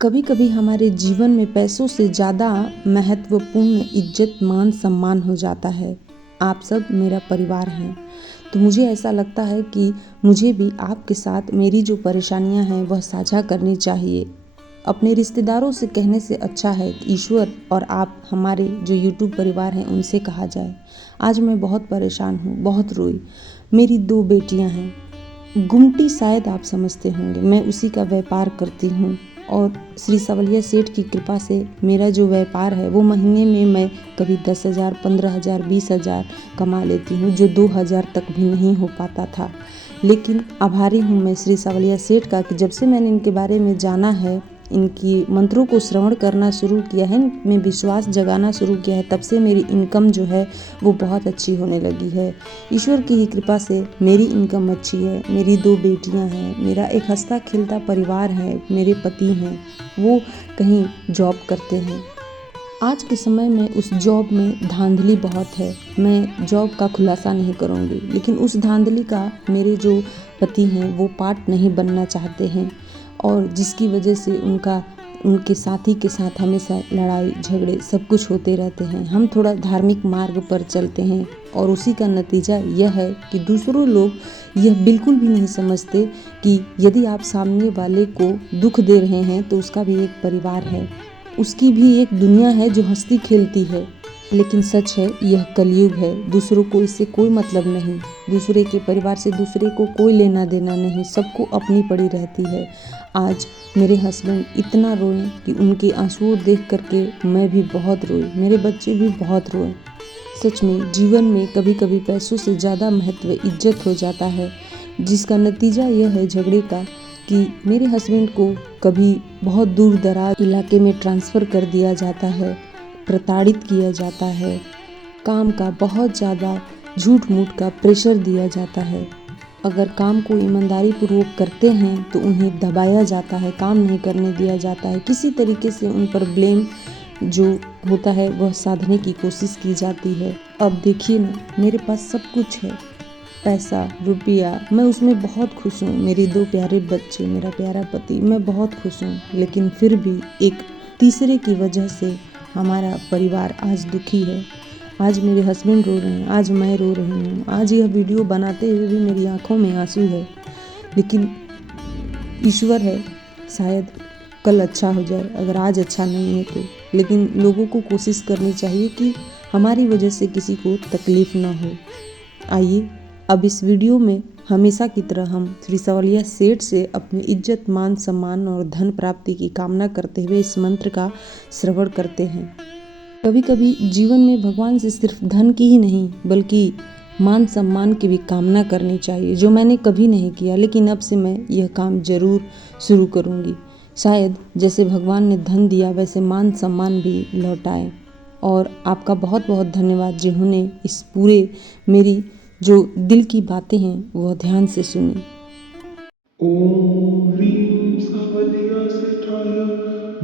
कभी कभी हमारे जीवन में पैसों से ज़्यादा महत्वपूर्ण इज्जत मान सम्मान हो जाता है। आप सब मेरा परिवार हैं, तो मुझे ऐसा लगता है कि मुझे भी आपके साथ मेरी जो परेशानियां हैं वह साझा करनी चाहिए। अपने रिश्तेदारों से कहने से अच्छा है कि ईश्वर और आप हमारे जो यूट्यूब परिवार हैं उनसे कहा जाए। आज मैं बहुत परेशान हूँ, बहुत रोई। मेरी 2 बेटियाँ हैं। गुमटी शायद आप समझते होंगे, मैं उसी का व्यापार करती हूँ और श्री सवलिया सेठ की कृपा से मेरा जो व्यापार है वो महीने में मैं कभी 10,000, 15,000, 20,000 कमा लेती हूँ, जो 2,000 तक भी नहीं हो पाता था। लेकिन आभारी हूँ मैं श्री सवलिया सेठ का कि जब से मैंने इनके बारे में जाना है, इनकी मंत्रों को श्रवण करना शुरू किया है, इनमें विश्वास जगाना शुरू किया है, तब से मेरी इनकम जो है वो बहुत अच्छी होने लगी है। ईश्वर की ही कृपा से मेरी इनकम अच्छी है। मेरी 2 बेटियां हैं, मेरा एक हंसता खेलता परिवार है, मेरे पति हैं, वो कहीं जॉब करते हैं। आज के समय में उस जॉब में धांधली बहुत है। मैं जॉब का खुलासा नहीं करूँगी, लेकिन उस धांधली का मेरे जो पति हैं वो पार्ट नहीं बनना चाहते हैं और जिसकी वजह से उनके साथी के साथ हमेशा लड़ाई झगड़े सब कुछ होते रहते हैं। हम थोड़ा धार्मिक मार्ग पर चलते हैं और उसी का नतीजा यह है कि दूसरों लोग यह बिल्कुल भी नहीं समझते कि यदि आप सामने वाले को दुख दे रहे हैं तो उसका भी एक परिवार है, उसकी भी एक दुनिया है जो हंसती खेलती है। लेकिन सच है, यह कलयुग है। दूसरों को इससे कोई मतलब नहीं, दूसरे के परिवार से दूसरे को कोई लेना देना नहीं, सबको अपनी पड़ी रहती है। आज मेरे हस्बैंड इतना रोए कि उनके आंसू देख करके मैं भी बहुत रोई, मेरे बच्चे भी बहुत रोए। सच में जीवन में कभी कभी पैसों से ज़्यादा महत्व इज्जत हो जाता है, जिसका नतीजा यह है झगड़े का कि मेरे हस्बैंड को कभी बहुत दूर दराज इलाके में ट्रांसफ़र कर दिया जाता है, प्रताड़ित किया जाता है, काम का बहुत ज़्यादा झूठ मूठ का प्रेशर दिया जाता है। अगर काम को ईमानदारी पूर्वक करते हैं तो उन्हें दबाया जाता है, काम नहीं करने दिया जाता है, किसी तरीके से उन पर ब्लेम जो होता है वह साधने की कोशिश की जाती है। अब देखिए ना, मेरे पास सब कुछ है, पैसा रुपया, मैं उसमें बहुत खुश हूँ, मेरे 2 प्यारे बच्चे, मेरा प्यारा पति, मैं बहुत खुश हूँ। लेकिन फिर भी एक तीसरे की वजह से हमारा परिवार आज दुखी है। आज मेरे हस्बैंड रो रहे हैं, आज मैं रो रही हूँ, आज यह वीडियो बनाते हुए भी मेरी आंखों में आंसू है। लेकिन ईश्वर है, शायद कल अच्छा हो जाए, अगर आज अच्छा नहीं है तो। लेकिन लोगों को कोशिश करनी चाहिए कि हमारी वजह से किसी को तकलीफ़ ना हो। आइए अब इस वीडियो में हमेशा की तरह हम श्री सवलिया सेठ से अपनी इज्जत, मान सम्मान और धन प्राप्ति की कामना करते हुए इस मंत्र का श्रवण करते हैं। कभी कभी जीवन में भगवान से सिर्फ धन की ही नहीं बल्कि मान सम्मान की भी कामना करनी चाहिए, जो मैंने कभी नहीं किया, लेकिन अब से मैं यह काम जरूर शुरू करूँगी। शायद जैसे भगवान ने धन दिया वैसे मान सम्मान भी लौटाए। और आपका बहुत बहुत धन्यवाद जिन्होंने इस पूरे मेरी जो दिल की बातें हैं वह ध्यान से सुनी। ॐ ह्रीं सावलिया सेठाय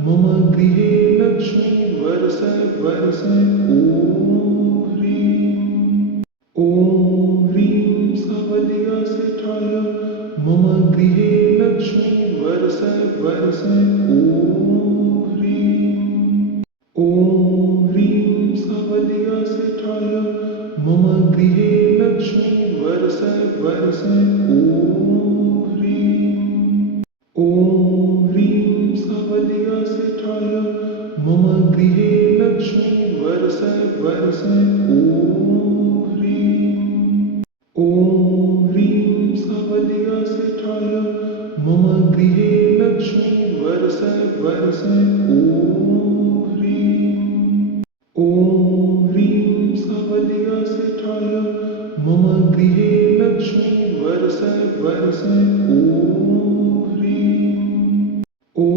मम गृहे लक्ष्मी वर्षय वर्षय। ॐ ह्रीं सावलिया सेठाय मम गृहे लक्ष्मी वर्षय वर्षय। ॐ ह्रीं सावलिया सेठाय मम गृहे लक्ष्मी वर्षय वर्षय। ॐ ह्रीं सावलिया सेठाय मम गृहे लक्ष्मी वर्षय वर्षय। ॐ ह्रीं सावलिया सेठाय मम गृहे लक्ष्मी वर्षय वर्षय। ॐ ह्रीं सावलिया सेठाय मम गृहे लक्ष्मी वर्षय वर्षय। ॐ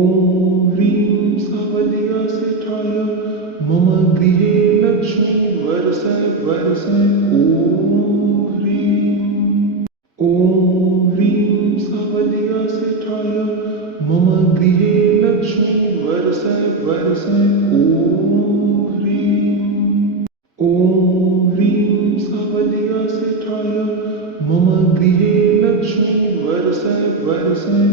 ह्रीं सावलिया सेठाय मम गृहे लक्ष्मी वर्षय वर्षय। ॐ ह्रीं सावलिया सेठाय मम गृहे लक्ष्मी वर्षय वर्षय। ॐ ह्रीं सावलिया सेठाय मम गृहे लक्ष्मी वर्षय वर्षय।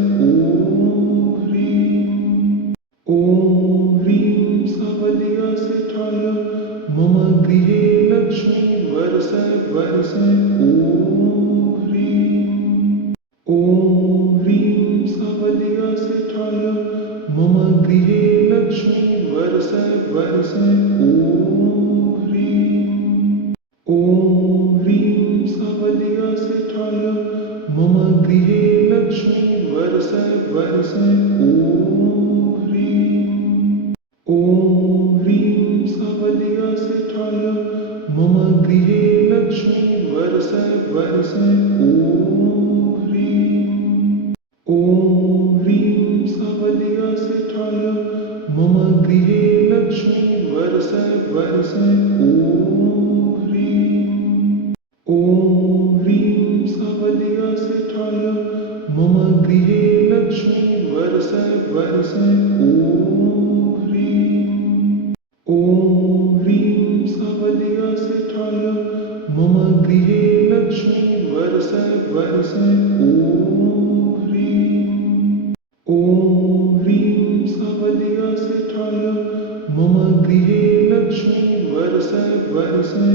गृहे लक्ष्मी वर्षय वर्षय ॐ ह्रीं सावलियासिष्ठाय मम गृहे लक्ष्मी वर्षय वर्षय ॐ ह्रीं सावलियासिष्ठाय मम गृहे लक्ष्मी वर्षय वर्षय ॐ ह्रीं सावलियासिष्ठाय मम गृहे लक्ष्मी वर्षय वर्षय ॐ ह्रीं सावलियासिष्ठाय मम गृहे लक्ष्मी वर्षय वर्षय ॐ ह्रीं सावलियासिष्ठाय मम गृहे लक्ष्मी वर्षय वर्षय ॐ ह्रीं सावलियासिष्ठाय मम गृहे लक्ष्मी वर्षय वर्षय ॐ ह्रीं सावलियासिष्ठाय मम गृहे लक्ष्मी वर्षय वर्षय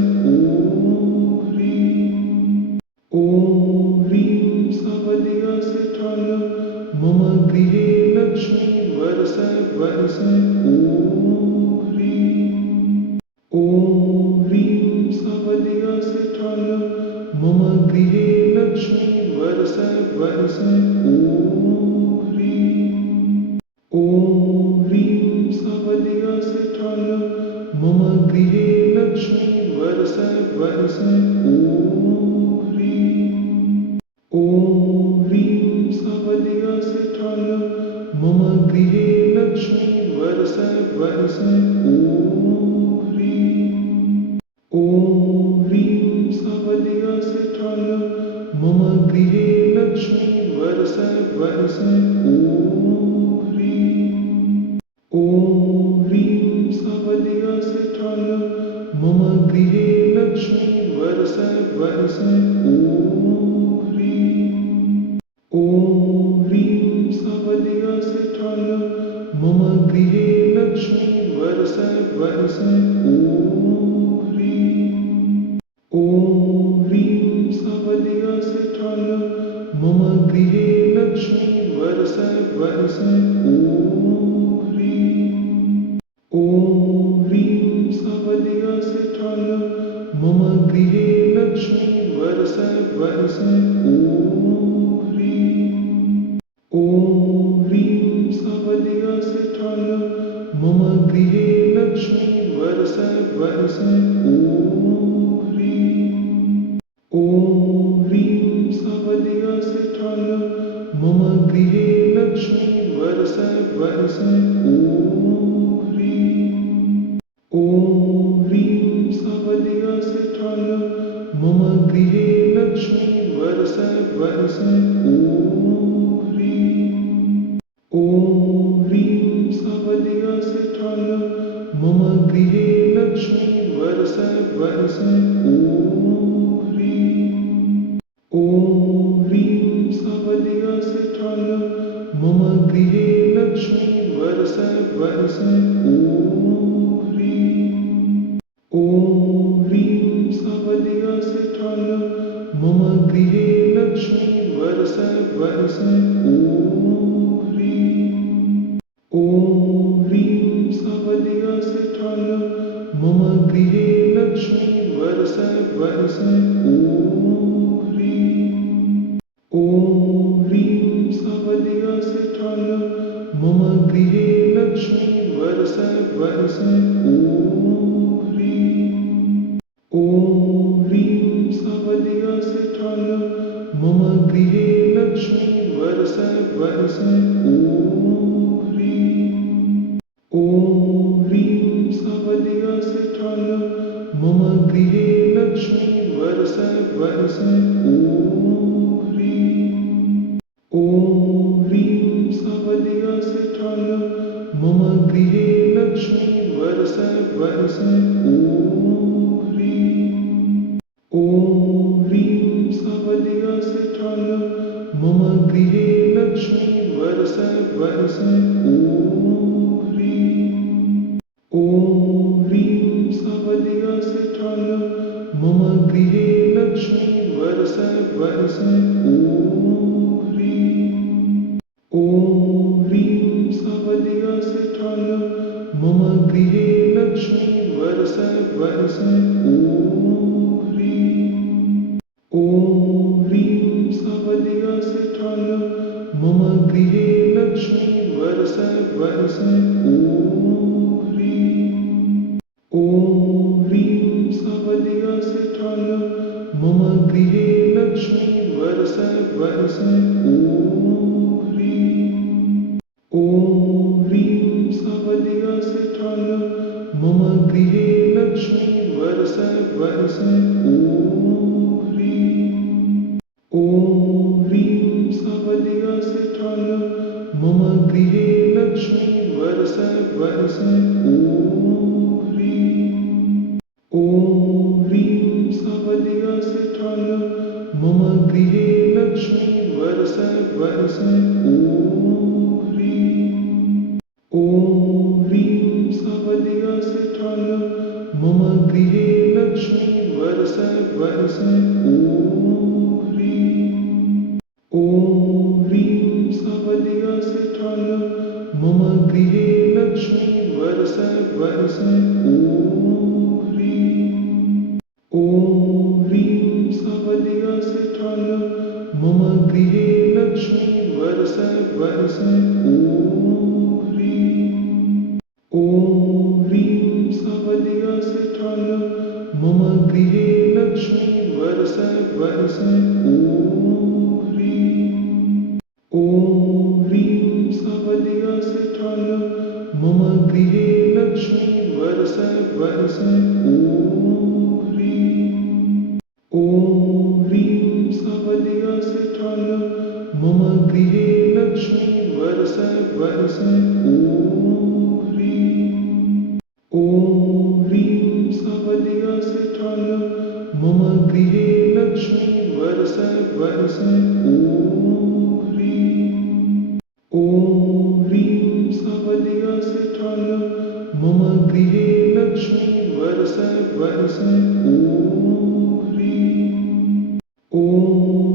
ॐ ह्रीं सावलियासिष्ठाय मम गृहे लक्ष्मी वर्षय वर्षय ॐ ह्रीं सावलियासिष्ठाय मम गृहे लक्ष्मी वर्षय वर्षय ॐ ह्रीं सावलियासिष्ठाय मम गृहे लक्ष्मी वर्षय वर्षय ॐ ह्रीं सावलियासिष्ठाय मम गृहे लक्ष्मी वर्षय वर्षय ॐ ह्रीं सावलियासिष्ठाय मम गृहे लक्ष्मी वर्षय वर्षय ॐ ह्रीं सावलियासिष्ठाय मम गृहे लक्ष्मी वर्षय वर्षय ॐ ह्रीं सावलियासिष्ठाय मम गृहे लक्ष्मी वर्षय वर्षय ॐ ह्रीं सावलियासिष्ठाय मम गृहे लक्ष्मी वर्षय वर्षय ॐ ह्रीं सावलियासिष्ठाय मम गृहे लक्ष्मी वर्षय वर्षय ॐ ह्रीं सावलियासिष्ठाय मम गृहे लक्ष्मी वर्षय वर्षय ॐ ह्रीं सावलियासिष्ठाय मम गृहे लक्ष्मी वर्षय वर्षय ॐ ह्रीं सावलियासिष्ठाय मम गृहे लक्ष्मी वर्षय वर्षय ॐ ह्रीं सावलियासिष्ठाय मम गृहे लक्ष्मी वर्षय वर्षय ॐ ह्रीं सावलियासिष्ठाय मम गृहे लक्ष्मी वर्षय वर्षय ॐ ह्रीं सावलियासिष्ठाय मम गृहे लक्ष्मी वर्षय वर्षय ॐ ह्रीं सावलियासिष्ठाय मम गृहे लक्ष्मी वर्षय वर्षय ॐ ह्रीं सावलियासिष्ठाय मम गृहे लक्ष्मी वर्षय वर्षय ॐ ह्रीं सावलियासिष्ठाय मम गृहे लक्ष्मी वर्षय वर्षय ॐ ह्रीं सावलियासिष्ठाय मम गृहे लक्ष्मी वर्षय वर्षय ॐ ह्रीं सावलियासिष्ठाय मम गृहे लक्ष्मी वर्षय वर्षय ॐ ह्रीं सावलियासिष्ठाय मम गृहे लक्ष्मी वर्षय वर्षय ॐ ह्रीं सावलियासिष्ठाय गृहे लक्ष्मी वर्षय वर्षय ॐ ह्रीं सावलियासिष्ठाय मम गृहे लक्ष्मी वर्षय वर्षय ॐ ह्रीं सावलियासिष्ठाय मम गृहे लक्ष्मी वर्षय वर्षय ॐ ह्रीं सावलियासिष्ठाय मम गृहे लक्ष्मी वर्षय वर्षय ॐ ह्रीं सावलियासिष्ठाय मम गृहे लक्ष्मी वर्षय वर्षय ॐ ह्रीं सावलियासिष्ठाय मम गृहे लक्ष्मी वर्षय वर्षय ॐ ह्रीं सावलियासिष्ठाय मम गृहे लक्ष्मी वर्षय वर्षय ॐ ह्रीं सावलियासिष्ठाय मम गृहे लक्ष्मी वर्षय वर्षय ॐ ह्रीं सावलियासिष्ठाय मम गृहे लक्ष्मी वर्षय वर्षय ॐ ह्रीं सावलियासिष्ठाय मम गृहे लक्ष्मी वर्षय वर्षय ॐ ह्रीं सावलियासिष्ठाय मम गृहे लक्ष्मी वर्षय वर्षय ॐ ह्रीं सावलियासिष्ठाय मम गृहे लक्ष्मी वर्षय वर्षय ॐ ह्रीं सावलियासिष्ठाय मम गृहे लक्ष्मी वर्षय वर्षय ॐ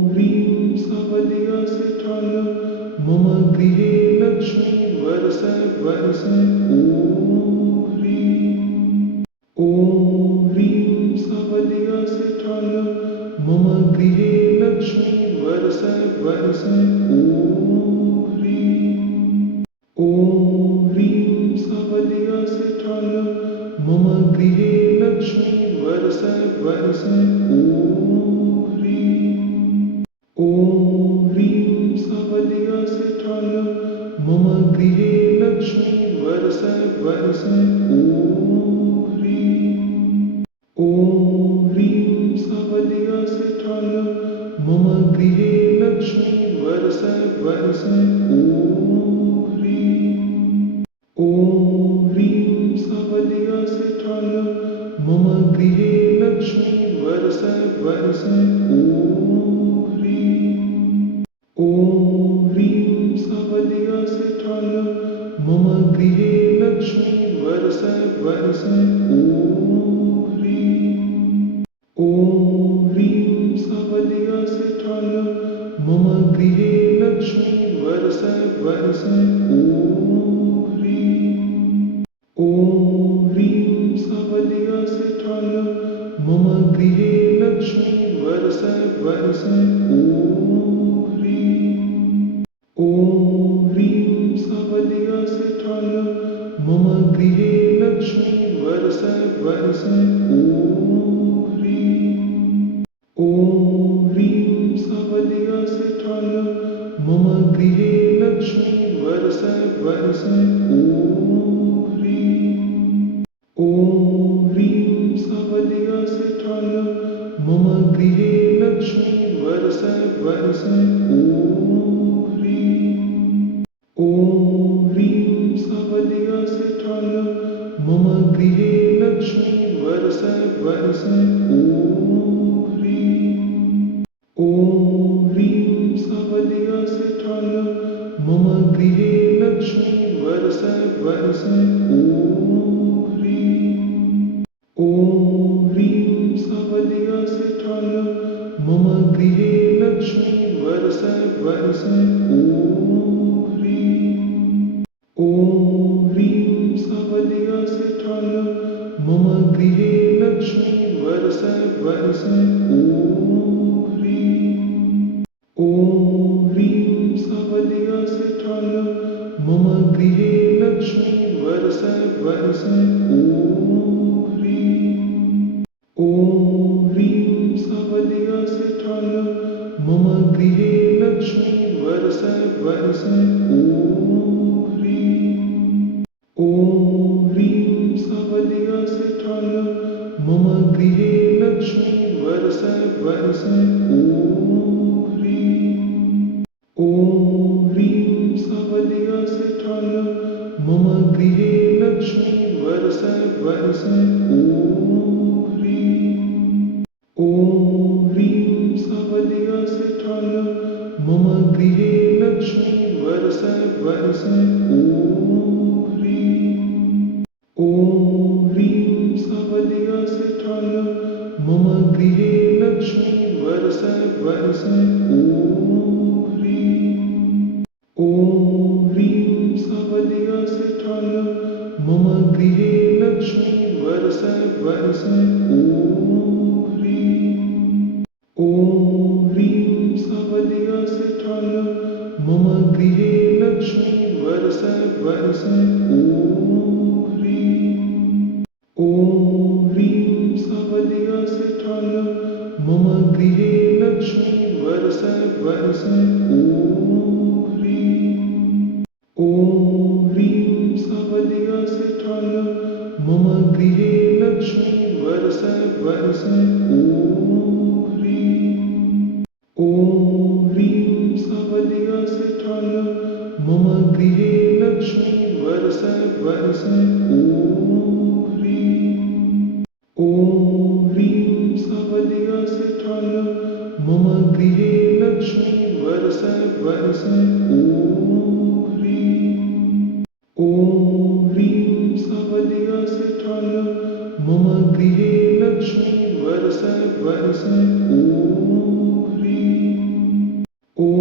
ह्रीं सावलियासिष्ठाय मम गृहे लक्ष्मी वर्षय वर्षय ॐ ह्रीं सावलियासिष्ठाय मम गृहे लक्ष्मी वर्षय वर्षय ॐ ह्रीं सावलियासिष्ठाय मम गृहे लक्ष्मी वर्षय वर्षय ॐ ह्रीं सावलियासिष्ठाय मम गृहे लक्ष्मी वर्षय वर्षय ॐ ह्रीं सावलियासिष्ठाय मम गृहे लक्ष्मी वर्षय वर्षय ॐ ह्रीं सावलियासिष्ठाय मम गृहे लक्ष्मी वर्षय वर्षय ॐ ह्रीं सावलियासिष्ठाय मम गृहे लक्ष्मी वर्षय वर्षय ॐ ह्रीं सावलियासिष्ठाय मम गृहे लक्ष्मी वर्षय वर्षय ॐ ह्रीं सावलियासिष्ठाय मम गृहे लक्ष्मी वर्षय वर्षय ॐ ह्रीं सावलियासिष्ठाय मम गृहे लक्ष्मी वर्षय वर्षय ॐ ह्रीं सावलियासिष्ठाय मम गृहे लक्ष्मी वर्षय वर्षय ॐ ह्रीं सावलियासिष्ठाय मम गृहे लक्ष्मी वर्षय वर्षय ॐ ह्रीं सावलियासिष्ठाय मम गृहे लक्ष्मी वर्षय वर्षय ॐ ह्रीं सावलियासिष्ठाय मम गृहे लक्ष्मी वर्षय वर्षय ॐ ह्रीं सावलियासिष्ठाय मम गृहे लक्ष्मी वर्षय वर्षय ॐ ह्रीं सावलियासिष्ठाय मम गृहे लक्ष्मी वर्षय वर्षय ॐ ह्रीं सावलियासिष्ठाय वर्षय ॐ ह्रीं सावलियासिष्ठाय मम गृहे लक्ष्मी वर्षय वर्षय ॐ ह्रीं सावलियासिष्ठाय मम गृहे लक्ष्मी वर्षय वर्षय ॐ ह्रीं सावलियासिष्ठाय मम गृहे लक्ष्मी वर्षय वर्षय ॐ ह्रीं सावलियासिष्ठाय मम गृहे लक्ष्मी वर्षय वर्षय ॐ ह्रीं सावलियासिष्ठाय मम गृहे लक्ष्मी वर्षय वर्षय ॐ ह्रीं सावलियासिष्ठाय मम गृहे लक्ष्मी वर्षय वर्षय ॐ ह्रीं सावलियासिष्ठाय मम गृहे लक्ष्मी वर्षय वर्षय ॐ ह्रीं सावलियासिष्ठाय मम गृहे लक्ष्मी वर्षय वर्षय ॐ ह्रीं सावलियासिष्ठाय मम गृहे लक्ष्मी वर्षय वर्षय ॐ ह्रीं सावलियासिष्ठाय मम गृहे लक्ष्मी वर्षय वर्षय ॐ ह्रीं सावलियासिष्ठाय मम गृहे लक्ष्मी वर्षय वर्षय ॐ ह्रीं सावलियासिष्ठाय मम गृहे लक्ष्मी वर्षय वर्षय ॐ ह्रीं सावलियासिष्ठाय मम गृहे लक्ष्मी वर्षय वर्षय ॐ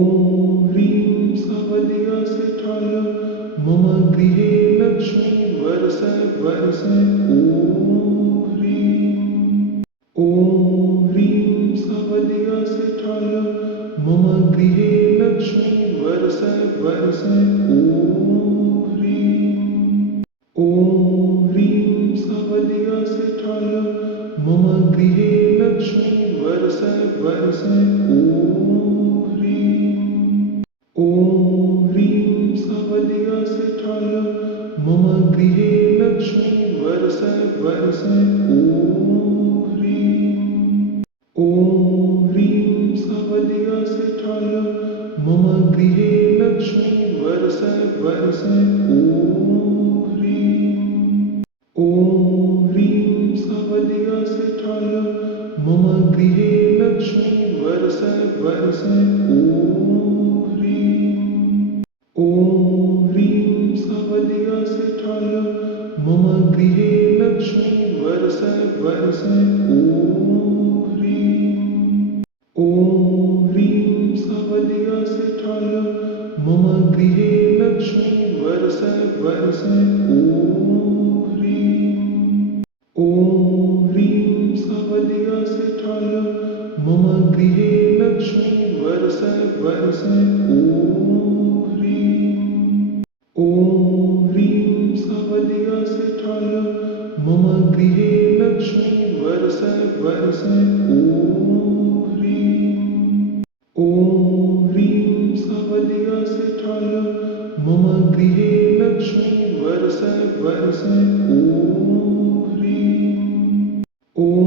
ह्रीं सावलियासिष्ठाय मम गृहे लक्ष्मी वर्षय वर्षय ॐ ह्रीं सावलियासिष्ठाय मम गृहे लक्ष्मी वर्षय वर्षय ॐ ह्रीं सावलियासिष्ठाय मम गृहे लक्ष्मी वर्षय वर्षय ॐ ह्रीं सावलियासिष्ठाय मम गृहे लक्ष्मी वर्षय वर्षय ॐ ह्रीं सावलियासिष्ठाय मम गृहे लक्ष्मी वर्षय वर्षय ॐ ह्रीं सावलियासिष्ठाय मम गृहे लक्ष्मी वर्षय वर्षय ॐ ह्रीं सावलियासिष्ठाय मम गृहे लक्ष्मी वर्षय वर्षय ॐ ह्रीं सावलियासिष्ठाय मम गृहे लक्ष्मी वर्षय वर्षय ॐ ह्रीं सावलियासिष्ठाय मम गृहे लक्ष्मी वर्षय वर्षय ॐ ह्रीं सावलियासिष्ठाय मम गृहे लक्ष्मी वर्षय वर्षय ॐ ह्रीं सावलियासिष्ठाय मम गृहे लक्ष्मी वर्षय वर्षय ॐ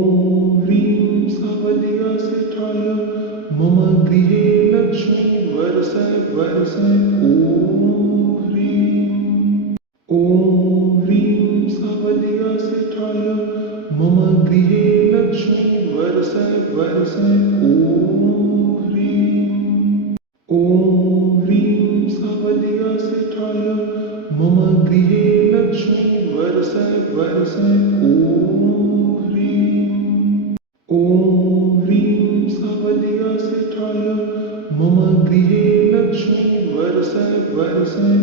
ह्रीं सावलियासिष्ठाय मम गृहे लक्ष्मी वर्षय वर्षय ॐ ह्रीं सावलियासिष्ठाय मम गृहे लक्ष्मी वर्षय वर्षय ॐ ह्रीं सावलियासिष्ठाय मम गृहे लक्ष्मी वर्षय वर्षय ॐ ह्रीं सावलियासिष्ठाय मम गृहे लक्ष्मी वर्षय वर्षय